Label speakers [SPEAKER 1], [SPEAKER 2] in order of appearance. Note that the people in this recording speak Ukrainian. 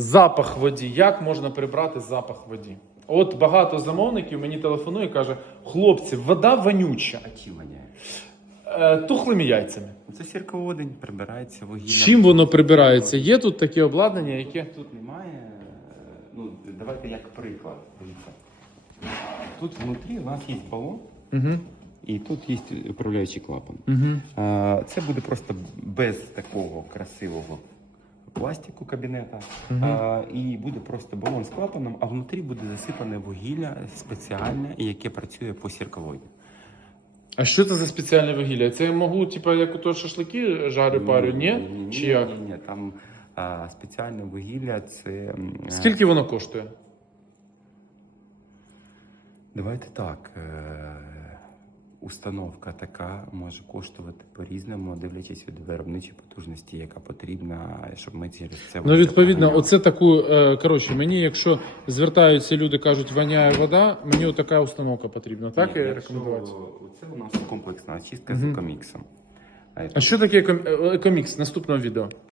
[SPEAKER 1] Запах воді. Як можна прибрати запах воді? От багато замовників мені телефонує і каже: хлопці, вода вонюча,
[SPEAKER 2] А чим воняє?
[SPEAKER 1] е, тухлими яйцями.
[SPEAKER 2] Це сірководень, прибирається вугілля.
[SPEAKER 1] Чим воно прибирається? Є тут таке обладнання, яке.
[SPEAKER 2] Тут немає. е, Ну, давайте як приклад. Дивіться. Тут внутрі у нас є балон,
[SPEAKER 1] Угу.
[SPEAKER 2] і тут є управляючий клапан.
[SPEAKER 1] Угу.
[SPEAKER 2] Це буде просто без такого красивого пластику кабінета.
[SPEAKER 1] Мгм.
[SPEAKER 2] А, І буде просто балон з клапаном, а внутрі буде засипане вугілля спеціальне, яке працює по сірководі.
[SPEAKER 1] А що це за спеціальне вугілля? Це я можу, типу, як ото шашлики жарю парю, ні? Чи як?
[SPEAKER 2] Ні, ні, там а, спеціальне вугілля це. е,
[SPEAKER 1] Скільки воно коштує?
[SPEAKER 2] Давайте так. Установка така може коштувати по-різному, дивлячись від виробничої потужності, яка потрібна, щоб ми через це
[SPEAKER 1] Ну, відповідно, оце таку. е, Коротше, мені, якщо звертаються люди, кажуть, воняє вода, мені така установка потрібна. Так
[SPEAKER 2] Ні,
[SPEAKER 1] рекомендувати?
[SPEAKER 2] Це у нас комплексна очистка
[SPEAKER 1] Мгм.
[SPEAKER 2] з екоміксом.
[SPEAKER 1] А що таке е, наступного відео?